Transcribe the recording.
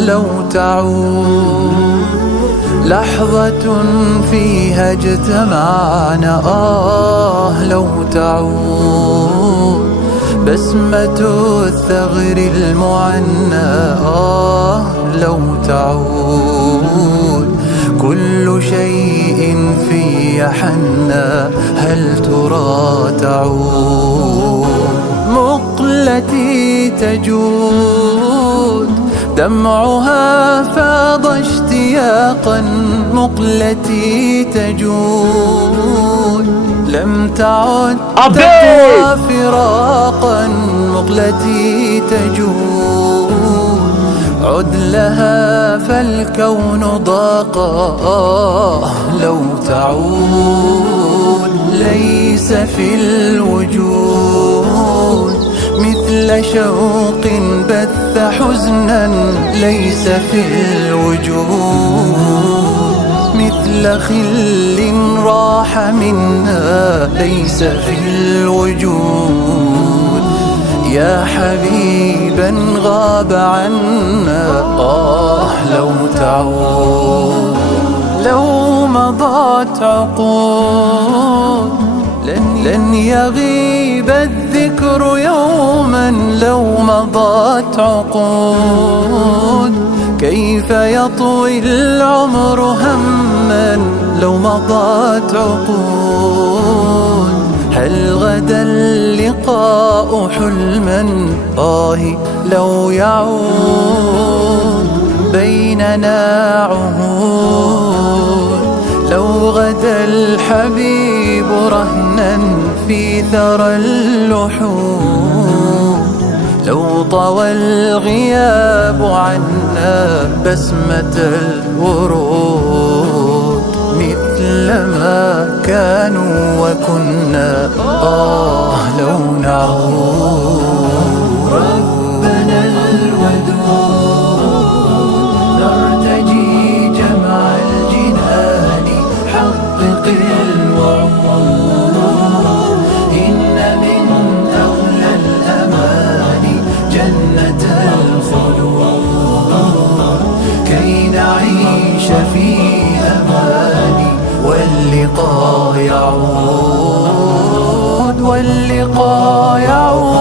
لو تعود لحظة فيها اجتمعنا، لو تعود بسمة الثغر المعنى، لو تعود كل شيء في حنا، هل ترى تعود مقلتي تجود دمعها فاض اشتياقا، مقلتي تجود لم تعد تقوى فراقا، مقلتي تجود عد لها فالكون ضاقا، لو تعود ليس في الوجود مثل شوق بث حزنا، ليس في الوجود مثل خل راح منا، ليس في الوجود يا حبيبا غاب عنا. لو تعود لو مضت عقود لن يغيب الذكر يوما، لو مضت عقود كيف يطوي العمر هما، لو مضت عقود هل غدا اللقاء حلما، لو يعود بيننا عهود، لو غدا الحبيب رهنا في ثرى اللحود، لو طوى الغياب عنا بسمة الورود مثل ما كانوا وكنا، لو نعود ربنا الودود نرتجي جمع الجنان، حقق الوعود إن من أغلى الأمان جنة الخلود، كي نعيش في أمان واللقاء يعود، واللقاء يعود.